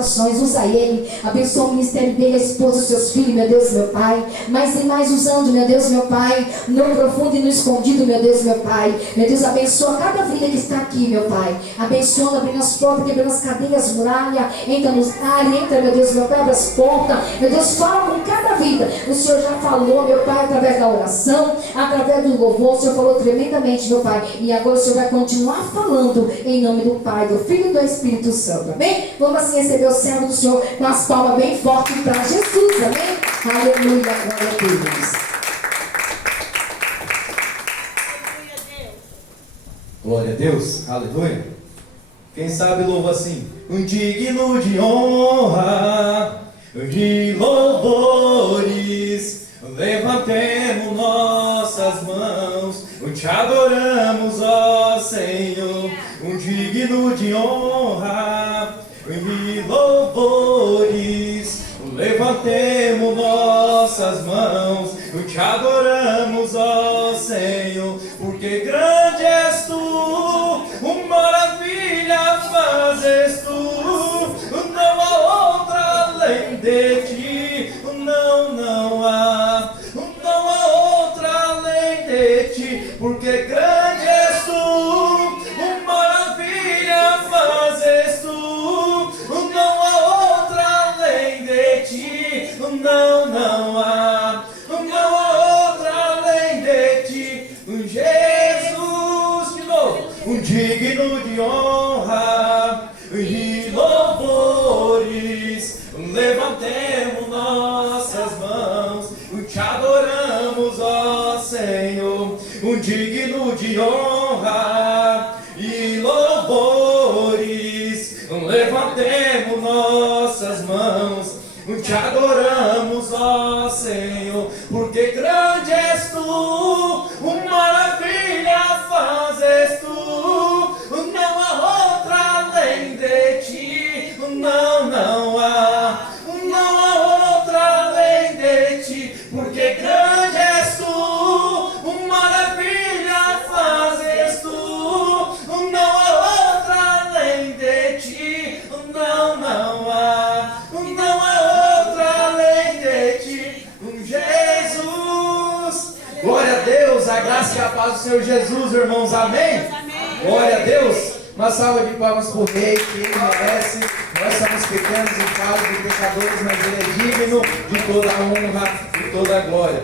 orações, usa ele, abençoa o ministério dele, a esposa, os seus filhos, meu Deus, meu Pai, mais e mais usando, meu Deus, meu Pai, no profundo e no escondido, meu Deus, meu Pai, meu Deus, abençoa cada vida que está aqui, meu Pai, abençoa, abrindo as portas, quebrando as cadeias, muralha, entra nos ares, entra, meu Deus, meu Pai, abre as portas, meu Deus, fala com cada vida, o Senhor já falou, meu Pai, através da oração, através do louvor, o Senhor falou tremendamente, meu Pai, e agora o Senhor vai continuar falando, em nome do Pai, do Filho e do Espírito Santo, amém? Vamos assim receber o servo do Senhor com as palmas bem fortes para Jesus, amém? Aleluia, glória a Deus. Glória a Deus, aleluia. Quem sabe louva assim: um digno de honra e louvores, levantemos nossas mãos, te adoramos, ó Senhor. Um digno de honra e louvores, levantemos nossas mãos, te adoramos, ó Senhor, porque grande és tu, maravilha fazes tu, não há outra além de ti, não há outra além de ti, porque grande és tu, maravilha fazes tu, não há outra além de ti, não há outra além de ti, Jesus, de novo, um digno de honra e louvores, levantemos nossas mãos, te adoramos, ó Senhor, um digno de honra e louvores, levantemos nossas mãos, te adoramos, ó Senhor, porque grande és tu, maravilha fazes tu, não há outra além de ti, não há outra além de ti, porque grande és tu, maravilha fazes tu, não há outra além de ti, não há outra além de ti, Jesus. Glória a Deus, a graça e a paz do Senhor Jesus, irmãos, amém? Glória a Deus. Uma salva de palmas por Rei, que Ele merece. Nós somos pequenos e falhos e pecadores, mas Ele é digno de toda a honra e toda a glória.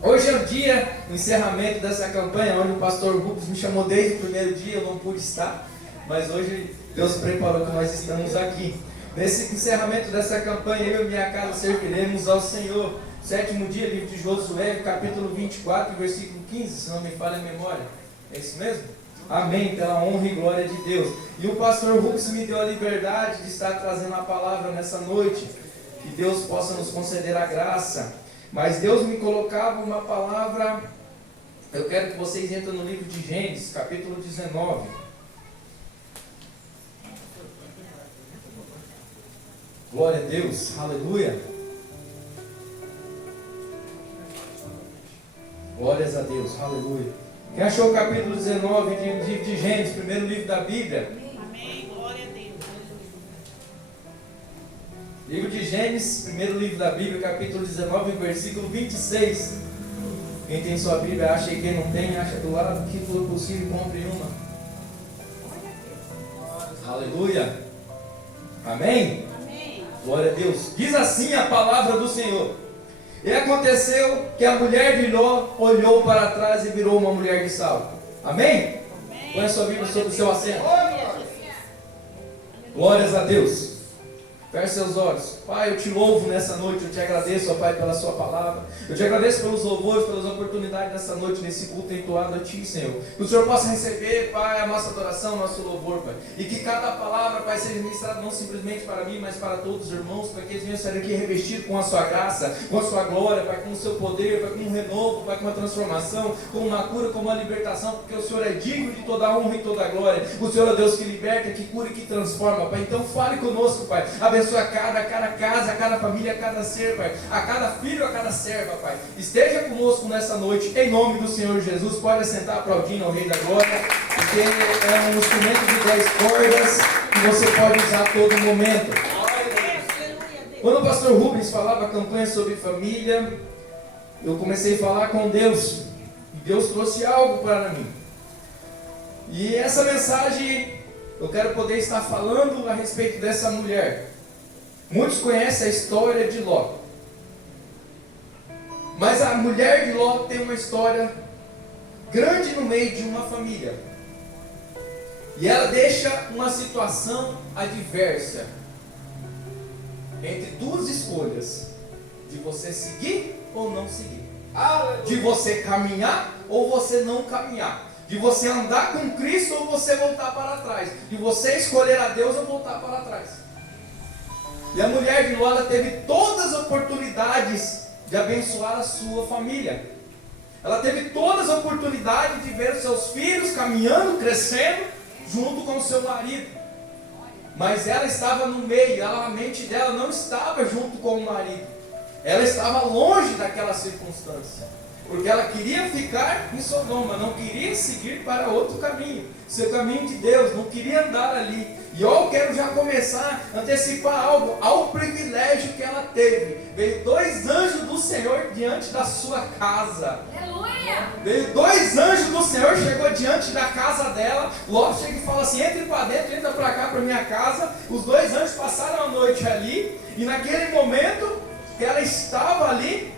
Hoje é o dia, o encerramento dessa campanha, onde o pastor Rubens me chamou desde o primeiro dia, eu não pude estar, mas hoje Deus preparou que nós estamos aqui. Nesse encerramento dessa campanha, eu e minha casa serviremos ao Senhor. Sétimo dia, livro de Josué, capítulo 24, versículo 15, se não me falha a memória. É isso mesmo? Amém, pela honra e glória de Deus. E o pastor Rubens me deu a liberdade de estar trazendo a palavra nessa noite. Que Deus possa nos conceder a graça. Mas Deus me colocava uma palavra. Eu quero que vocês entrem no livro de Gênesis, capítulo 19. Glória a Deus, aleluia. Glórias a Deus, aleluia. Quem achou o capítulo 19 de Gênesis, primeiro livro da Bíblia? Amém, glória a Deus. Livro de Gênesis, primeiro livro da Bíblia, capítulo 19, versículo 26. Quem tem sua Bíblia, acha, e quem não tem, acha do lado, que for possível, compre uma. Aleluia. Amém? Amém. Glória a Deus. Diz assim a palavra do Senhor: e aconteceu que a mulher de Ló olhou para trás e virou uma mulher de sal. Amém? Põe a sua Bíblia sobre o seu assento. Glórias a Deus. Feche seus olhos. Pai, eu te louvo nessa noite, eu te agradeço, ó Pai, pela sua palavra. Eu te agradeço pelos louvores, pelas oportunidades nessa noite, nesse culto entoado a Ti, Senhor. Que o Senhor possa receber, Pai, a nossa adoração, o nosso louvor, Pai. E que cada palavra, Pai, seja ministrada não simplesmente para mim, mas para todos os irmãos, para que eles venham sair aqui revestidos com a sua graça, com a sua glória, Pai, com o seu poder, Pai, com um renovo, Pai, com uma transformação, com uma cura, com uma libertação, porque o Senhor é digno de toda a honra e toda a glória. O Senhor é Deus que liberta, que cura e que transforma, Pai. Então fale conosco, Pai. Abençoa cada casa, cada família, cada ser, Pai, a cada filho, a cada serva, Pai. Esteja conosco nessa noite, em nome do Senhor Jesus. Pode assentar aplaudindo ao Rei da Glória, porque é um instrumento de 10 cordas que você pode usar a todo momento. Quando o pastor Rubens falava a campanha sobre família, eu comecei a falar com Deus. E Deus trouxe algo para mim. E essa mensagem eu quero poder estar falando a respeito dessa mulher. Muitos conhecem a história de Ló. Mas a mulher de Ló tem uma história grande no meio de uma família. E ela deixa uma situação adversa entre duas escolhas: de você seguir ou não seguir, de você caminhar ou você não caminhar, de você andar com Cristo ou você voltar para trás, de você escolher a Deus ou voltar para trás. E a mulher de Ló, ela teve todas as oportunidades de abençoar a sua família. Ela teve todas as oportunidades de ver os seus filhos caminhando, crescendo, junto com o seu marido. Mas ela estava no meio, a mente dela não estava junto com o marido. Ela estava longe daquela circunstância. Porque ela queria ficar em Sodoma, não queria seguir para outro caminho. Seu caminho de Deus, não queria andar ali. E eu quero já começar a antecipar algo, ao privilégio que ela teve. Veio 2 anjos do Senhor diante da sua casa. Aleluia! Veio 2 anjos do Senhor, chegou diante da casa dela. Ló chega e fala assim: entre para dentro, entra para cá, para minha casa. Os 2 anjos passaram a noite ali. E naquele momento que ela estava ali,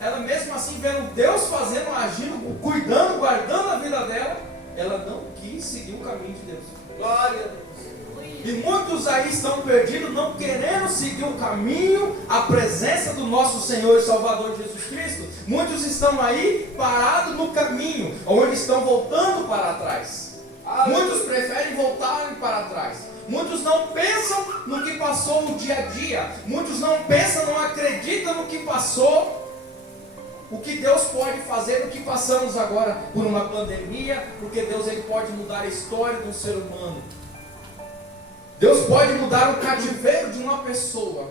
ela mesmo assim vendo Deus fazendo, agindo, cuidando, guardando a vida dela, ela não quis seguir o caminho de Deus. Glória a Deus. E muitos aí estão perdidos, não querendo seguir o caminho, a presença do nosso Senhor e Salvador Jesus Cristo. Muitos estão aí parados no caminho, onde estão voltando para trás. Muitos preferem voltar para trás. Muitos não pensam no que passou no dia a dia. Muitos não pensam, não acreditam no que passou. O que Deus pode fazer, o que passamos agora por uma pandemia, porque Deus ele pode mudar a história de um ser humano. Deus pode mudar o cativeiro de uma pessoa.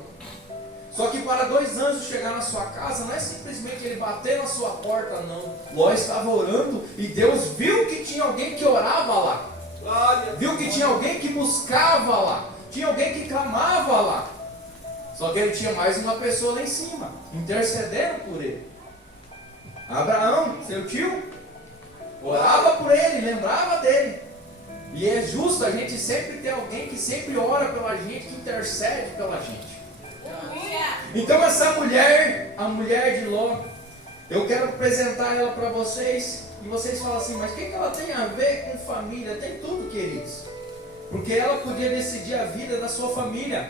Só que para 2 anjos chegar na sua casa, não é simplesmente ele bater na sua porta, não. Ló estava orando e Deus viu que tinha alguém que orava lá. Viu que tinha alguém que buscava lá. Tinha alguém que clamava lá. Só que ele tinha mais uma pessoa lá em cima, intercedendo por ele. Abraão, seu tio, orava por ele, lembrava dele. E é justo a gente sempre ter alguém que sempre ora pela gente, que intercede pela gente. Então essa mulher, a mulher de Ló, eu quero apresentar ela para vocês. E vocês falam assim: mas o que ela tem a ver com família? Tem tudo, queridos. Porque ela podia decidir a vida da sua família.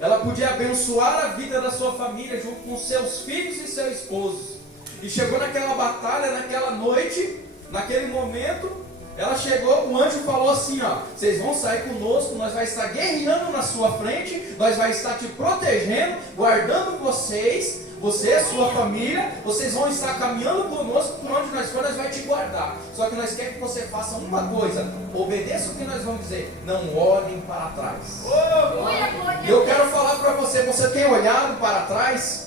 Ela podia abençoar a vida da sua família junto com seus filhos e seu esposo. E chegou naquela batalha, naquela noite, naquele momento, ela chegou, o anjo falou assim: ó, vocês vão sair conosco, nós vamos estar guerreando na sua frente, nós vamos estar te protegendo, guardando vocês, você e sua família, vocês vão estar caminhando conosco, por onde nós for, nós vamos te guardar. Só que nós queremos que você faça uma coisa: obedeça o que nós vamos dizer, não olhem para trás. E eu quero falar para você: você tem olhado para trás?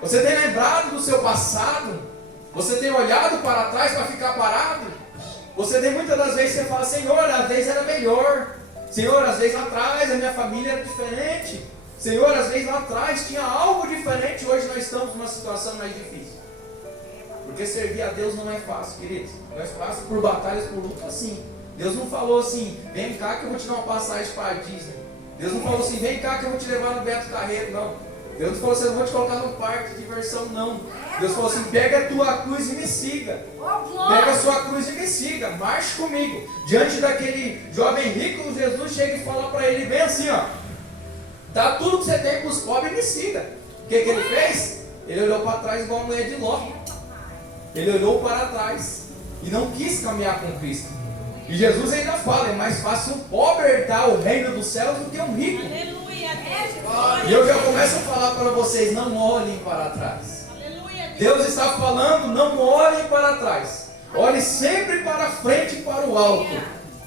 Você tem lembrado do seu passado? Você tem olhado para trás para ficar parado? Você tem muitas das vezes você fala: Senhor, às vezes era melhor. Senhor, às vezes lá atrás a minha família era diferente. Senhor, às vezes lá atrás tinha algo diferente. Hoje nós estamos numa situação mais difícil. Porque servir a Deus não é fácil, queridos. Nós passamos por batalhas, por luta assim. Deus não falou assim: vem cá que eu vou te dar uma passagem para a Disney. Deus não falou assim: vem cá que eu vou te levar no Beto Carreiro, não. Deus não falou assim: eu vou te colocar num parque de diversão, não. Deus falou assim: pega a tua cruz e me siga. Pega a sua cruz e me siga. Marche comigo. Diante daquele jovem rico, Jesus chega e fala para ele bem assim: ó, dá tudo que você tem para os pobres e me siga. O que ele fez? Ele olhou para trás igual a mulher de Ló. Ele olhou para trás e não quis caminhar com Cristo. E Jesus ainda fala: é mais fácil um pobre herdar o reino dos céus do que um rico. Aleluia. E eu já começo a falar para vocês: não olhem para trás. Aleluia. Deus está falando: não olhem para trás. Olhe sempre para frente e para o alto.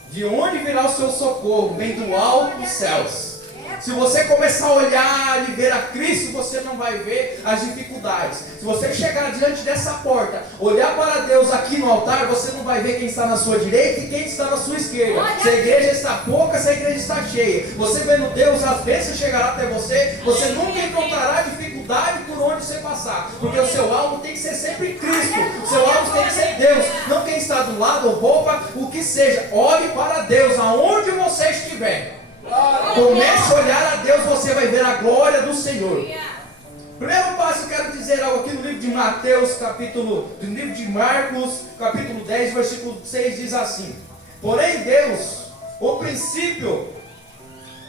De onde virá o seu socorro? Vem do alto dos céus. Se você começar a olhar e ver a Cristo, você não vai ver as dificuldades. Se você chegar diante dessa porta, olhar para Deus aqui no altar, você não vai ver quem está na sua direita e quem está na sua esquerda. Se a igreja está pouca, se a igreja está cheia. Você vendo Deus, as bênçãos chegará até você. Você nunca encontrará dificuldade por onde você passar. Porque o seu alvo tem que ser sempre Cristo. O seu alvo tem que ser Deus. Não quem está do lado ou roupa, o que seja. Olhe para Deus, aonde você estiver. Comece a olhar a Deus, você vai ver a glória do Senhor. Primeiro passo, eu quero dizer algo aqui no livro de Mateus, no livro de Marcos, capítulo 10, versículo 6, diz assim: porém Deus, o princípio,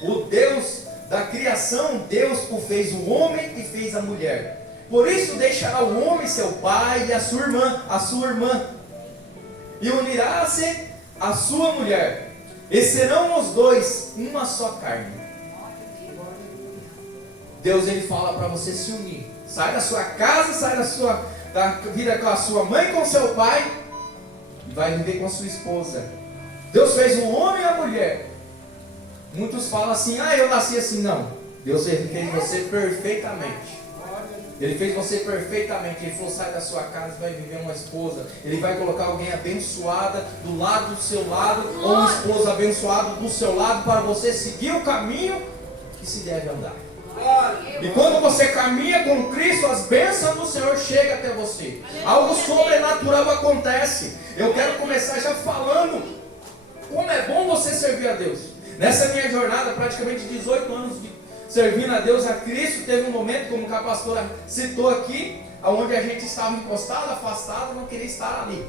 o Deus da criação, Deus o fez o homem e fez a mulher. Por isso deixará o homem seu pai e a sua irmã, e unirá-se a sua mulher, e serão os dois uma só carne. Deus, ele fala para você se unir. Sai da sua casa, sai da vida com a sua mãe, com seu pai, e vai viver com a sua esposa. Deus fez o homem e a mulher. Muitos falam assim: eu nasci assim. Não, Deus fez você perfeitamente. Ele fez você perfeitamente. Ele falou: sai da sua casa e vai viver uma esposa. Ele vai colocar alguém abençoada do lado do seu lado, ou um esposo abençoado do seu lado, para você seguir o caminho que se deve andar. E quando você caminha com Cristo, as bênçãos do Senhor chegam até você. Algo sobrenatural acontece. Eu quero começar já falando como é bom você servir a Deus. Nessa minha jornada, praticamente 18 anos de servindo a Deus, a Cristo, teve um momento, como a pastora citou aqui, onde a gente estava encostado, afastado, não queria estar ali.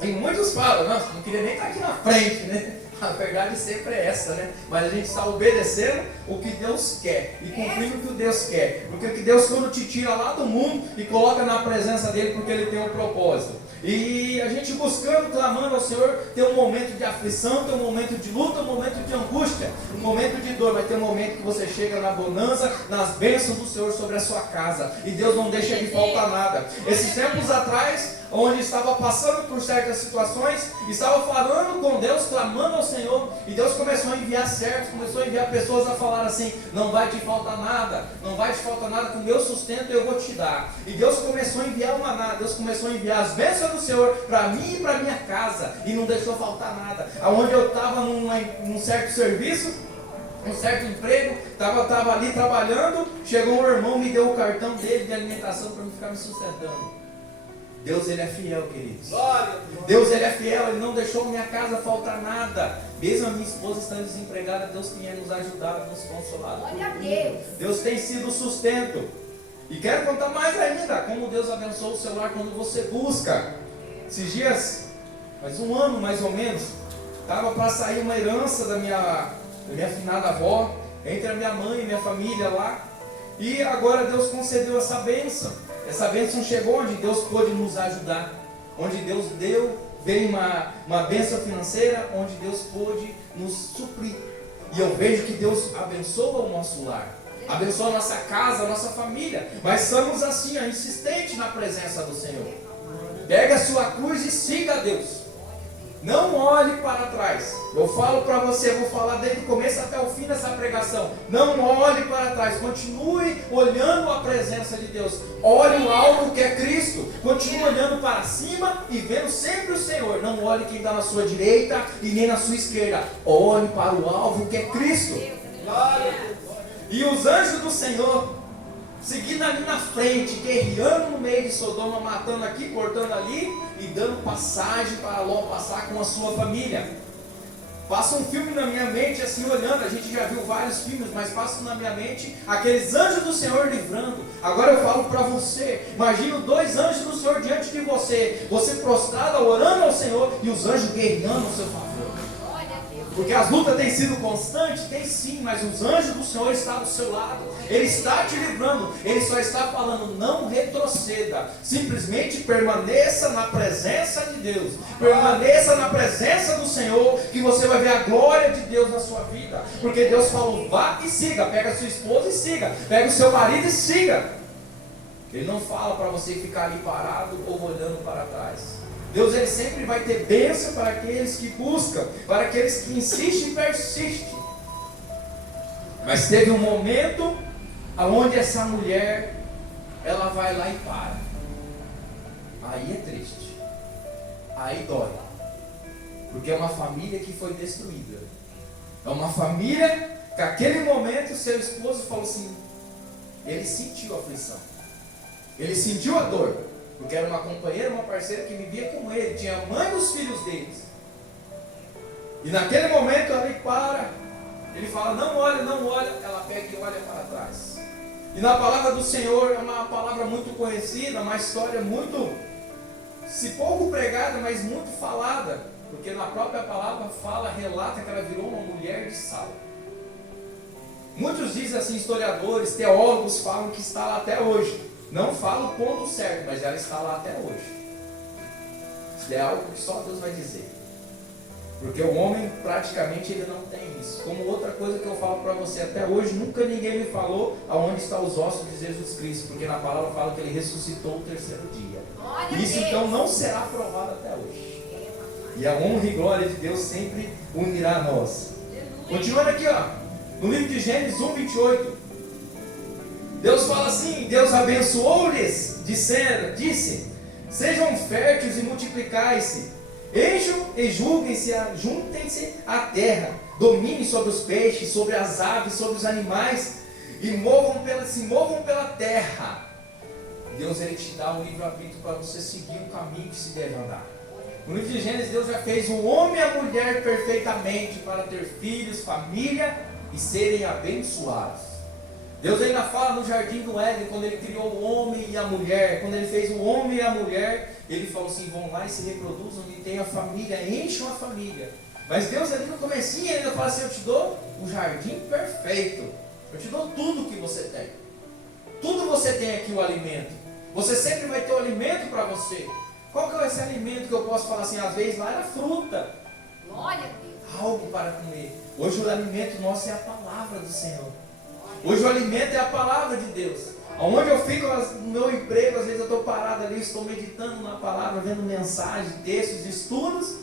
E muitos falam: não queria nem estar aqui na frente, né? A verdade sempre é essa, né? Mas a gente está obedecendo o que Deus quer e cumprindo o que Deus quer. Porque o que Deus, quando te tira lá do mundo e coloca na presença dele, porque ele tem um propósito. E a gente buscando, clamando ao Senhor, tem um momento de aflição, tem um momento de luta, um momento de angústia, um momento de dor, mas tem um momento que você chega na bonança, nas bênçãos do Senhor sobre a sua casa, e Deus não deixa de faltar nada. Esses tempos atrás, onde estava passando por certas situações, estava falando com Deus, clamando ao Senhor, e Deus começou a enviar começou a enviar pessoas a falar assim: não vai te faltar nada, não vai te faltar nada, com o meu sustento eu vou te dar. E Deus começou a enviar o maná, Deus começou a enviar as bênçãos do Senhor para mim e para minha casa, e não deixou faltar nada. Aonde eu estava num certo serviço, um certo emprego, estava ali trabalhando, chegou um irmão, me deu o cartão dele de alimentação para ficar me sustentando. Deus, ele é fiel, queridos. Deus, ele é fiel, ele não deixou minha casa faltar nada. Mesmo a minha esposa estando desempregada, Deus tinha nos ajudado, nos consolado. Glória a Deus. Deus tem sido o sustento. E quero contar mais ainda, como Deus abençoou o seu lar quando você busca. Esses dias, faz um ano mais ou menos, estava para sair uma herança da minha finada avó, entre a minha mãe e minha família lá. E agora Deus concedeu essa bênção. Essa bênção chegou onde Deus pôde nos ajudar, onde Deus veio uma bênção financeira, onde Deus pôde nos suprir. E eu vejo que Deus abençoa o nosso lar, abençoa a nossa casa, a nossa família, mas somos assim, insistentes na presença do Senhor. Pega a sua cruz e siga a Deus. Não olhe para trás. Eu falo para você, vou falar desde o começo até o fim dessa pregação. Não olhe para trás. Continue olhando a presença de Deus. Olhe o alvo que é Cristo. Continue olhando para cima e vendo sempre o Senhor. Não olhe quem está na sua direita e nem na sua esquerda. Olhe para o alvo que é Cristo. E os anjos do Senhor seguindo ali na frente, guerreando no meio de Sodoma, matando aqui, cortando ali e dando passagem para Ló passar com a sua família. Passa um filme na minha mente, assim, olhando, a gente já viu vários filmes, mas passa na minha mente aqueles anjos do Senhor livrando. Agora eu falo para você, imagina 2 anjos do Senhor diante de você, você prostrado, orando ao Senhor, e os anjos guerreando ao seu favor. Porque as lutas têm sido constantes? Tem sim, mas os anjos do Senhor estão do seu lado. Ele está te livrando. Ele só está falando: não retroceda. Simplesmente permaneça na presença de Deus. Permaneça na presença do Senhor, que você vai ver a glória de Deus na sua vida. Porque Deus falou: vá e siga. Pega a sua esposa e siga. Pega o seu marido e siga. Ele não fala para você ficar ali parado ou olhando para trás. Deus, ele sempre vai ter bênção para aqueles que buscam, para aqueles que insistem e persistem. Mas teve um momento onde essa mulher, ela vai lá e para. Aí é triste. Aí dói. Porque é uma família que foi destruída. É uma família que naquele momento seu esposo falou assim, ele sentiu a aflição. Ele sentiu a dor. Porque era uma companheira, uma parceira que vivia com ele. Tinha a mãe dos filhos deles. E naquele momento ela para. Ele fala, não olha, não olha. Ela pega e olha para trás. E na palavra do Senhor, é uma palavra muito conhecida, uma história muito, se pouco pregada, mas muito falada. Porque na própria palavra fala, relata que ela virou uma mulher de sal. Muitos dizem assim, historiadores, teólogos falam que está lá até hoje. Não falo o ponto certo, mas ela está lá até hoje. Isso é algo que só Deus vai dizer. Porque o homem praticamente ele não tem isso. Como outra coisa que eu falo para você, até hoje nunca ninguém me falou aonde estão os ossos de Jesus Cristo. Porque na palavra fala que ele ressuscitou o terceiro dia. Isso então não será provado até hoje. E a honra e glória de Deus sempre unirá a nós. Continuando aqui, ó, no livro de Gênesis 1:28. Deus fala assim, Deus abençoou-lhes, disse, sejam férteis e multiplicai-se, encham e julguem-se, juntem-se à terra, dominem sobre os peixes, sobre as aves, sobre os animais, e se movam pela terra. Deus ele te dá um livre-arbítrio para você seguir o caminho que se deve andar. No livro de Gênesis, Deus já fez o homem e a mulher perfeitamente para ter filhos, família e serem abençoados. Deus ainda fala no jardim do Éden, quando ele criou o homem e a mulher, quando ele fez o homem e a mulher, ele falou assim, vão lá e se reproduzam e tenham a família, encham a família. Mas Deus ali no comecinho ainda fala assim, eu te dou o jardim perfeito, eu te dou tudo que você tem. Tudo você tem aqui o alimento. Você sempre vai ter o alimento para você. Qual que é esse alimento que eu posso falar assim, às vezes lá era fruta. Glória a Deus. Algo para comer. Hoje o alimento nosso é a palavra do Senhor. Hoje o alimento é a palavra de Deus. Onde eu fico no meu emprego, às vezes eu estou parado ali, estou meditando na palavra, vendo mensagens, textos, estudos,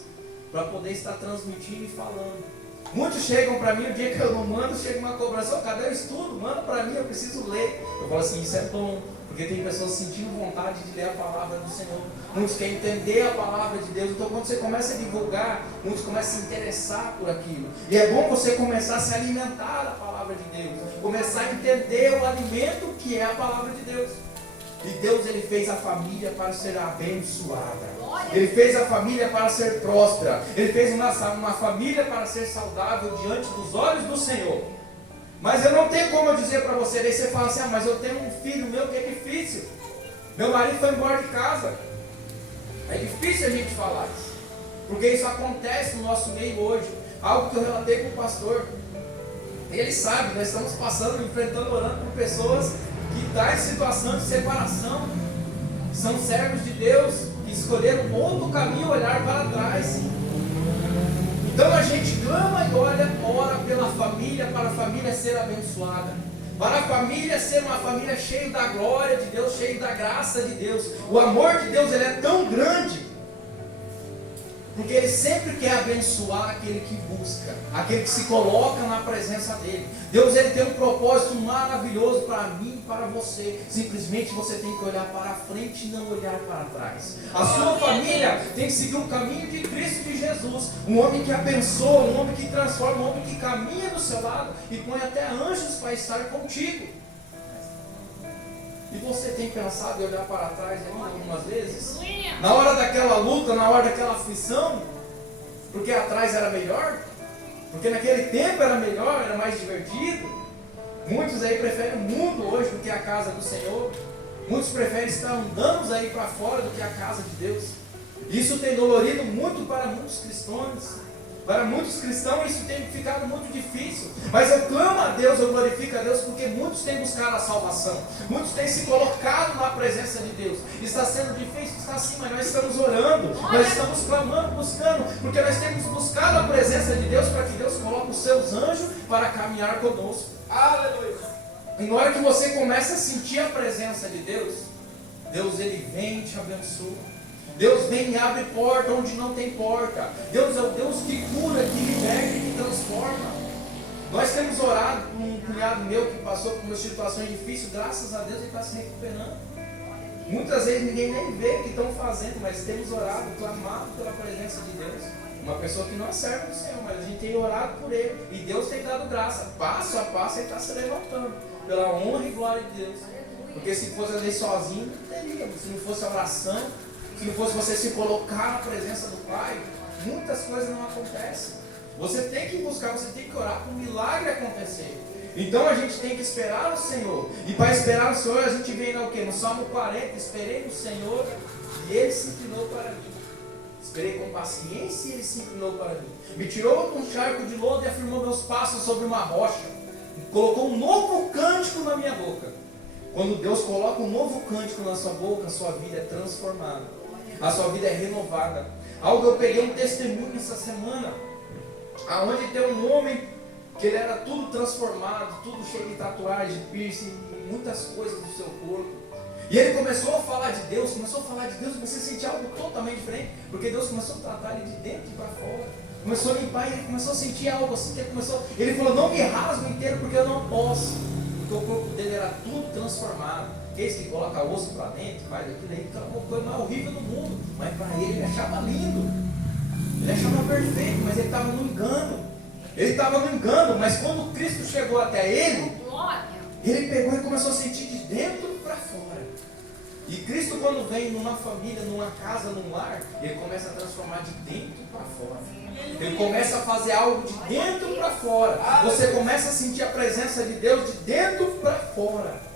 para poder estar transmitindo e falando. Muitos chegam para mim, o dia que eu não mando, chega uma cobrança, cadê o estudo? Manda para mim, eu preciso ler. Eu falo assim, isso é bom, porque tem pessoas sentindo vontade de ler a palavra do Senhor. Muitos querem entender a palavra de Deus. Então quando você começa a divulgar, muitos começam a se interessar por aquilo. E é bom você começar a se alimentar da palavra de Deus. Começar a entender o alimento que é a palavra de Deus. E Deus ele fez a família para ser abençoada. Ele fez a família para ser próspera. Ele fez uma família para ser saudável diante dos olhos do Senhor. Mas eu não tenho como eu dizer para você, daí você fala assim, mas eu tenho um filho meu que é difícil. Meu marido foi embora de casa. É difícil a gente falar isso. Porque isso acontece no nosso meio hoje. Algo que eu relatei com o pastor. Ele sabe, nós estamos passando, enfrentando, orando por pessoas que estão em situação de separação. São servos de Deus que escolheram outro caminho, olhar para trás. Então a gente clama e ora pela família, para a família ser abençoada. Para a família ser uma família cheia da glória de Deus, cheia da graça de Deus. O amor de Deus ele é tão grande, porque Ele sempre quer abençoar aquele que busca, aquele que se coloca na presença dEle. Deus ele tem um propósito maravilhoso para mim e para você. Simplesmente você tem que olhar para frente e não olhar para trás. A sua família tem que seguir o caminho de Cristo de Jesus. Um homem que abençoa, um homem que transforma, um homem que caminha do seu lado e põe até anjos para estar contigo. E você tem pensado em olhar para trás algumas vezes? Na hora daquela luta, na hora daquela aflição, porque atrás era melhor? Porque naquele tempo era melhor, era mais divertido? Muitos aí preferem o mundo hoje do que a casa do Senhor. Muitos preferem estar andando aí para fora do que a casa de Deus. Isso tem dolorido muito para muitos cristãos. Para muitos cristãos isso tem ficado muito difícil. Mas eu clamo a Deus, eu glorifico a Deus, porque muitos têm buscado a salvação. Muitos têm se colocado na presença de Deus. Está sendo difícil, está assim, mas nós estamos orando. Nós estamos clamando, buscando. Porque nós temos buscado a presença de Deus para que Deus coloque os seus anjos para caminhar conosco. Aleluia! E na hora que você começa a sentir a presença de Deus, Deus ele vem e te abençoa. Deus vem e abre porta onde não tem porta. Deus é o Deus que cura, que liberta e que transforma. Nós temos orado por um cunhado meu que passou por uma situação difícil, graças a Deus ele está se recuperando. Muitas vezes ninguém nem vê o que estão fazendo, mas temos orado, clamado pela presença de Deus. Uma pessoa que não é serva do Senhor, mas a gente tem orado por ele. E Deus tem dado graça. Passo a passo ele está se levantando. Pela honra e glória de Deus. Porque se fosse ali sozinho, não teria. Se não fosse a oração, se não fosse você se colocar na presença do Pai, muitas coisas não acontecem. Você tem que buscar, você tem que orar para o milagre acontecer. Então a gente tem que esperar o Senhor. E para esperar o Senhor, a gente vem no quê? No Salmo 40, esperei no Senhor e Ele se inclinou para mim. Esperei com paciência e Ele se inclinou para mim. Me tirou de um charco de lodo e afirmou meus passos sobre uma rocha. Colocou um novo cântico na minha boca. Quando Deus coloca um novo cântico na sua boca, a sua vida é transformada. A sua vida é renovada. Algo eu peguei um testemunho essa semana, aonde tem um homem que ele era tudo transformado, tudo cheio de tatuagem, piercing, muitas coisas do seu corpo. E ele começou a falar de Deus, comecei a sentir algo totalmente diferente, porque Deus começou a tratar ele de dentro para fora. Começou a limpar e ele começou a sentir algo assim, ele falou, não me rasgo inteiro porque eu não posso. Porque o corpo dele era tudo transformado. Esse que coloca osso para dentro, faz aquilo aí, então é uma coisa mais horrível do mundo. Mas para ele achava lindo, ele achava perfeito, mas ele estava no engano. Ele estava no engano, mas quando Cristo chegou até ele, ele pegou e começou a sentir de dentro para fora. E Cristo, quando vem numa família, numa casa, num lar, ele começa a transformar de dentro para fora. Ele começa a fazer algo de dentro para fora. Você começa a sentir a presença de Deus de dentro para fora.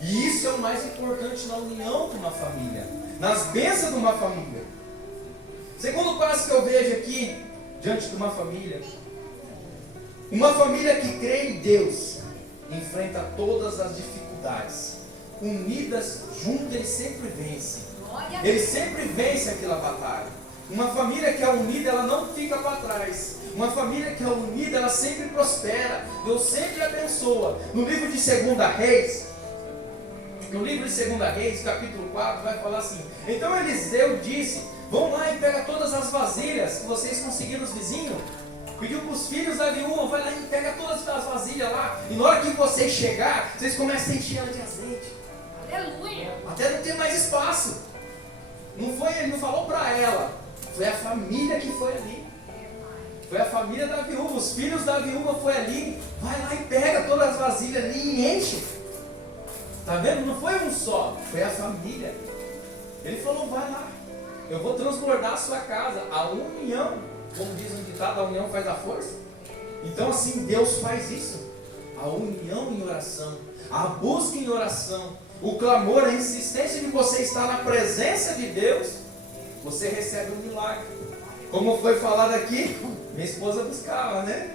E isso é o mais importante na união de uma família, nas bênçãos de uma família. Segundo passo que eu vejo aqui, diante de uma família que crê em Deus, enfrenta todas as dificuldades. Unidas, juntas, eles sempre vencem. Eles sempre vencem aquela batalha. Uma família que é unida, ela não fica para trás. Uma família que é unida, ela sempre prospera. Deus sempre abençoa. No livro de 2 Reis, capítulo 4, vai falar assim: então Eliseu disse, vão lá e pega todas as vasilhas que vocês conseguiram dos vizinhos. Pediu para os filhos da viúva, vai lá e pega todas as vasilhas lá. E na hora que vocês chegar, vocês começam a encher ela de azeite. Aleluia. Até não ter mais espaço. Ele não falou para ela. Foi a família que foi ali. Foi a família da viúva. Os filhos da viúva foi ali. Vai lá e pega todas as vasilhas ali e enche. Está vendo? Não foi um só. Foi a família. Ele falou, vai lá. Eu vou transbordar a sua casa. A união, como diz um ditado, a união faz a força. Então assim, Deus faz isso. A união em oração. A busca em oração. O clamor, a insistência de você estar na presença de Deus. Você recebe um milagre. Como foi falado aqui, minha esposa buscava, né?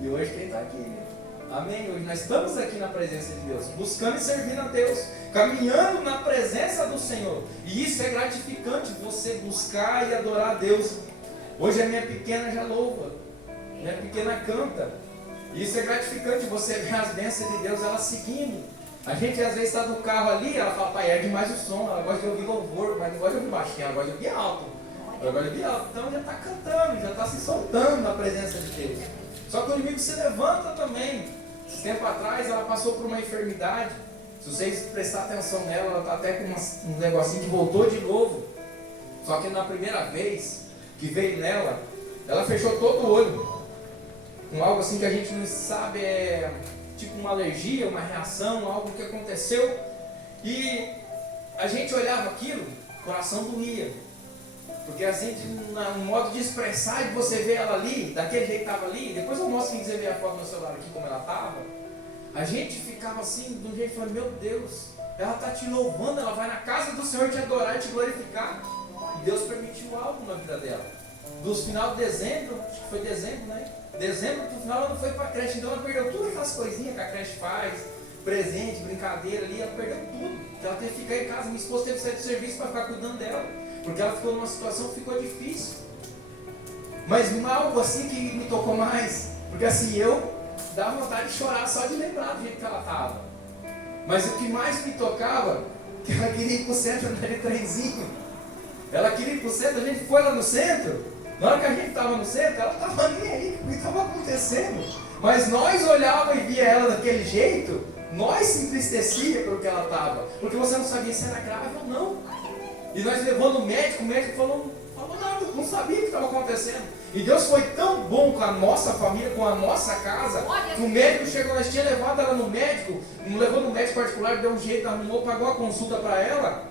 E hoje quem está aqui, né? Amém? Hoje nós estamos aqui na presença de Deus, buscando e servindo a Deus, caminhando na presença do Senhor. E isso é gratificante, você buscar e adorar a Deus. Hoje a minha pequena já louva, minha pequena canta. E isso é gratificante, você ver as bênçãos de Deus, ela seguindo. A gente às vezes está no carro ali, ela fala, pai, é demais o som, ela gosta de ouvir louvor, mas não gosta de ouvir baixinho, ela gosta de ouvir alto. Ela gosta de ouvir alto, então já está cantando, já está se soltando na presença de Deus. Só que o inimigo se levanta também. Esse tempo atrás ela passou por uma enfermidade. Se vocês prestarem atenção nela, ela está até com um negocinho que voltou de novo. Só que na primeira vez que veio nela, ela fechou todo o olho. Com algo assim que a gente não sabe, é tipo uma alergia, uma reação, algo que aconteceu. E a gente olhava aquilo, o coração doía. Porque assim, no modo de expressar, de você ver ela ali, daquele jeito que estava ali, depois eu mostro quem quiser ver a foto do meu celular aqui, como ela estava. A gente ficava assim, de um jeito, falando, meu Deus, ela está te louvando, ela vai na casa do Senhor te adorar e te glorificar. E Deus permitiu algo na vida dela. Dos final de dezembro, acho que foi dezembro, né? Dezembro, no final ela não foi para a creche, então ela perdeu todas aquelas coisinhas que a creche faz, presente, brincadeira ali, ela perdeu tudo. Então ela teve que ficar em casa, minha esposa teve que sair do serviço para ficar cuidando dela. Porque ela ficou numa situação que ficou difícil. Mas algo assim que me tocou mais. Porque assim, eu dava vontade de chorar só de lembrar do jeito que ela estava. Mas o que mais me tocava, que ela queria ir para o centro andar de trenzinho. Ela queria ir para o centro, a gente foi lá no centro. Na hora que a gente estava no centro, ela estava nem aí com o que estava acontecendo. Mas nós olhávamos e via ela daquele jeito, nós se entristecia pelo que ela estava, porque você não sabia se era grave ou não. E nós levando o médico falou nada, não sabia o que estava acontecendo. E Deus foi tão bom com a nossa família, com a nossa casa, que o médico chegou, nós tínhamos levado ela no médico, levou no médico particular, deu um jeito, arrumou, pagou a consulta para ela,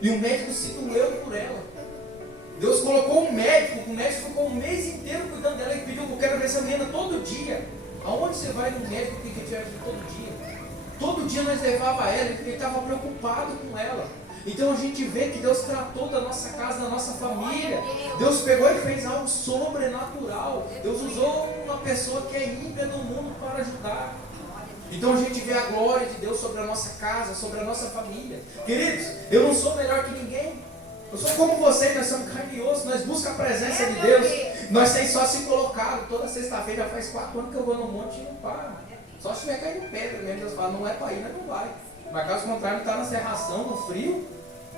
e o médico se doeu por ela. Deus colocou um médico, o médico ficou um mês inteiro cuidando dela, e pediu que eu quero ver essa menina todo dia. Aonde você vai no médico que tiver todo dia? Todo dia nós levava ela, porque ele estava preocupado com ela. Então a gente vê que Deus tratou da nossa casa, da nossa família. Deus pegou e fez algo sobrenatural. Deus usou uma pessoa que é ímpia no mundo para ajudar. Então a gente vê a glória de Deus sobre a nossa casa, sobre a nossa família. Queridos, eu não sou melhor que ninguém. Eu sou como vocês, nós somos carne e osso, nós buscamos a presença de Deus. Nós temos só se colocado. Toda sexta-feira, já faz 4 anos que eu vou no monte e não paro. Só se tiver caindo pedra mesmo, Deus fala, não é para ir, mas não vai. Mas caso contrário, está na serração, no frio,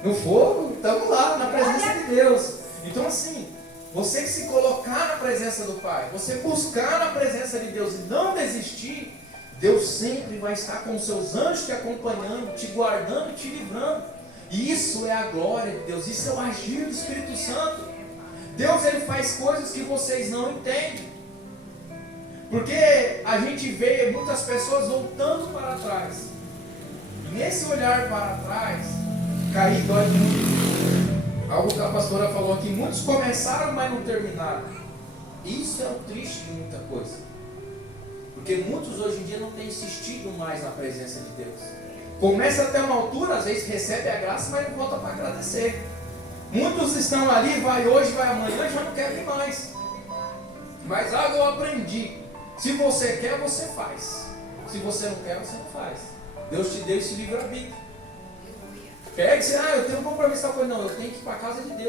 no fogo, estamos lá, na presença de Deus. Então assim, você que se colocar na presença do Pai, você buscar na presença de Deus e não desistir, Deus sempre vai estar com os seus anjos te acompanhando, te guardando e te livrando. E isso é a glória de Deus, isso é o agir do Espírito Santo. Deus, ele faz coisas que vocês não entendem. Porque a gente vê muitas pessoas voltando para trás. E nesse olhar para trás, cair dói muito. Algo que a pastora falou aqui, muitos começaram, mas não terminaram. Isso é o triste de muita coisa. Porque muitos hoje em dia não têm insistido mais na presença de Deus. Começa até uma altura, às vezes recebe a graça, mas não volta para agradecer. Muitos estão ali, vai hoje, vai amanhã, já não quer vir mais. Mas algo eu aprendi. Se você quer, você faz. Se você não quer, você não faz. Deus te deu esse livre-arbítrio. Quer que você, eu tenho um compromisso com a coisa. Não, eu tenho que ir para a casa de Deus.